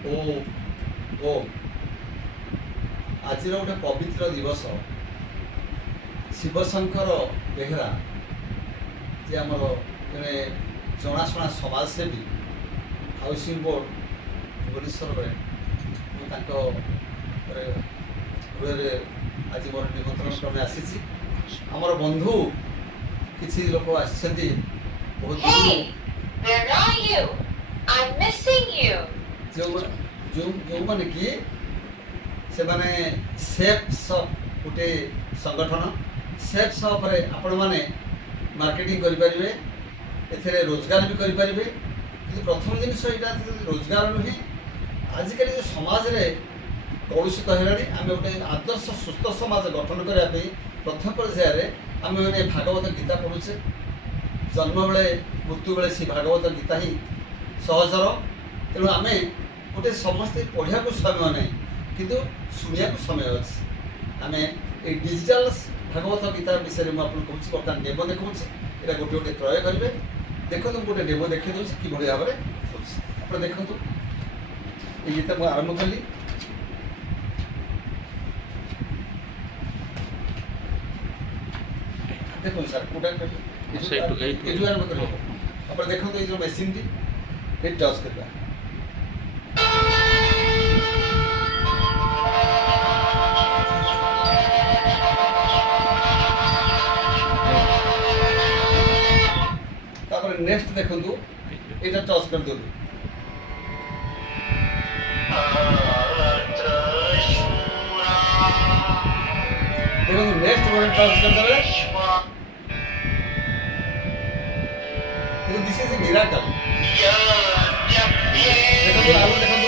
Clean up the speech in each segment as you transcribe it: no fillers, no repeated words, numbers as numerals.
ଓ ଓ ଆଜିର ଗୋଟେ ପବିତ୍ର ଦିବସ ଶିବଶଙ୍କର ବେହେରା ଯେ ଆମର ଜଣେ ଜଣାଶୁଣା ସମାଜସେବୀ ହାଉସିଂ ବୋର୍ଡ଼ ଭୁବନେଶ୍ୱରରେ ମୁଁ ତାଙ୍କ ଗୃହରେ ଆଜି ମୋର ନିମନ୍ତ୍ରଣ କ୍ରମେ ଆସିଛି। ଆମର ବନ୍ଧୁ କିଛି ଲୋକ ଆସିଛନ୍ତି ବହୁତ ଯେଉଁମାନେ କି ସେମାନେ ସେଫ୍ ସପ୍ ଗୋଟେ ସଂଗଠନ। ସେଫ୍ ସପ୍ରେ ଆପଣମାନେ ମାର୍କେଟିଂ କରିପାରିବେ, ଏଥିରେ ରୋଜଗାର ବି କରିପାରିବେ। କିନ୍ତୁ ପ୍ରଥମ ଜିନିଷ ଏଇଟା ରୋଜଗାର ନୁହେଁ, ଆଜିକାଲି ଯେଉଁ ସମାଜରେ କଳୁଷିତ ହେଲାଣି, ଆମେ ଗୋଟେ ଆଦର୍ଶ ସୁସ୍ଥ ସମାଜ ଗଠନ କରିବା ପାଇଁ ପ୍ରଥମ ପର୍ଯ୍ୟାୟରେ ଆମେମାନେ ଭାଗବତ ଗୀତା ପଢ଼ୁଛେ। ଜନ୍ମ ବେଳେ ମୃତ୍ୟୁ ବେଳେ ସେ ଭାଗବତ ଗୀତା ହିଁ ସହଜର। ତେଣୁ ଆମେ ଗୋଟେ ସମସ୍ତେ ପଢ଼ିବାକୁ ସମୟ ନାହିଁ, କିନ୍ତୁ ଶୁଣିବାକୁ ସମୟ ଅଛି। ଆମେ এই ডিজিটাল ভাগবত গীতা বিষয়ে ମୁଁ ଆପଣଙ୍କୁ କହୁଛି। ବର୍ତ୍ତମାନ ଡେମୋ ଦେଖାଉଛି, ଏଇଟା ଗୋଟେ ଗୋଟେ ପ୍ରୟୋଗ କରିବେ। ଦେଖନ୍ତୁ, ମୁଁ ଗୋଟେ ଡେମୋ ଦେଖାଇ ଦେଉଛି କିଭଳି ଭାବରେ ହେଉଛି। ଆପଣ ଦେଖନ୍ତୁ, এই ଗୀତା ମୁଁ ଆରମ୍ଭ କଲି। ଦେଖନ୍ତୁ ସାର୍, କୋଉଟା ଏଇଠୁ ଆରମ୍ଭ କରିବ। ଆପଣ ଦେଖନ୍ତୁ, ଏଇ ଯେଉଁ ମେସିନ୍ଟି ଏଇଠି ଟଚ୍ କରିବା। তারপরে নেক্সট দেখন্তু, এটা টচ করে দেব। দেখুন, নেক্সট বটন টচ করে দেবে। দেখুন, দিস ইজ এ মিরাকল। দেখুন, আরো দেখুন,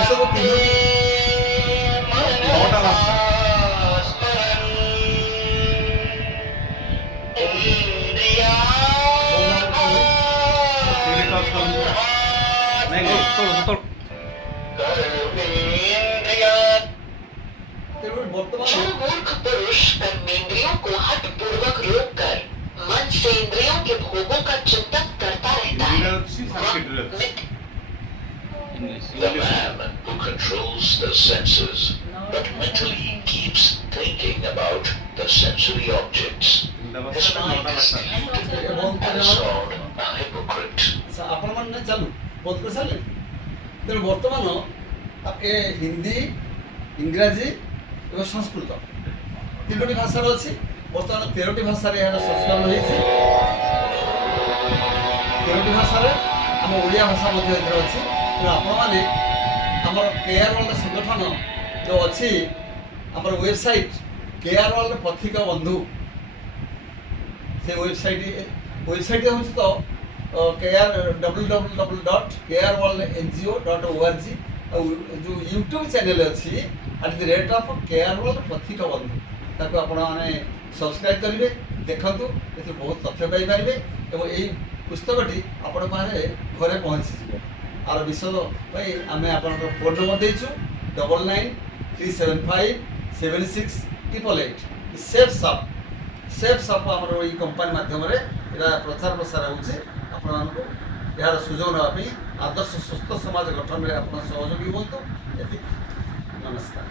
এসব তিনটি নটা রাস্তা। मूर्ख पुरुष कर्मेंद्रियों को हठपूर्वक रोक कर मन से इंद्रियों के भोगों का चिंतन करता रहता है। The man who controls the senses but mentally keeps thinking about the sensory objects is mind is deluded and sound a hypocrite. ଆପଣମାନେ ଚାଲୁ ବହୁତ କରି ସାରିଲେଣି। ତେଣୁ ବର୍ତ୍ତମାନ ଏ ହିନ୍ଦୀ, ଇଂରାଜୀ ଏବଂ ସଂସ୍କୃତ ତିନୋଟି ଭାଷାର ଅଛି। ବର୍ତ୍ତମାନ 13ଟି ଭାଷାରେ ଏହାର ସଂସ୍କରଣ ହୋଇଛି। 13ଟି ଭାଷାରେ ଆମ ଓଡ଼ିଆ ଭାଷା ମଧ୍ୟ ଏଥିରେ ଅଛି। ତେଣୁ ଆପଣମାନେ ଆମର କେଆର୍ ୱାର୍ଲ୍ଡ ସଂଗଠନ ଯେଉଁ ଅଛି, ଆମର ୱେବସାଇଟ୍ କେଆର୍ ୱାର୍ଲ୍ଡ ପଥିକ ବନ୍ଧୁ, ସେ ୱେବସାଇଟ୍ ହେଉଛି ତ www.krworldngo.org। ଆଉ ଯେଉଁ ୟୁଟ୍ୟୁବ୍ ଚ୍ୟାନେଲ୍ ଅଛି @KR World ପଥିକ ବନ୍ଧୁ, ତାକୁ ଆପଣମାନେ ସବସ୍କ୍ରାଇବ୍ କରିବେ। ଦେଖନ୍ତୁ, ଏଥିରୁ ବହୁତ ତଥ୍ୟ ପାଇପାରିବେ ଏବଂ ଏହି ପୁସ୍ତକଟି ଆପଣଙ୍କ ପାଖରେ ଘରେ ପହଞ୍ଚିଯିବ। ଆର ବିଷୟ ପାଇଁ ଆମେ ଆପଣଙ୍କର ଫୋନ୍ ନମ୍ବର ଦେଇଛୁ 9937576888। ସେଫ୍ ସପ୍ ଆମର ଏଇ କମ୍ପାନୀ ମାଧ୍ୟମରେ ଏଇଟା ପ୍ରଚାର ପ୍ରସାର ହେଉଛି। ଆପଣମାନଙ୍କୁ ଏହାର ସୁଯୋଗ ନେବା ପାଇଁ ଆଦର୍ଶ ସୁସ୍ଥ ସମାଜ ଗଠନରେ ଆପଣ ସହଯୋଗୀ ହୁଅନ୍ତୁ। ଏତିକି, ନମସ୍କାର।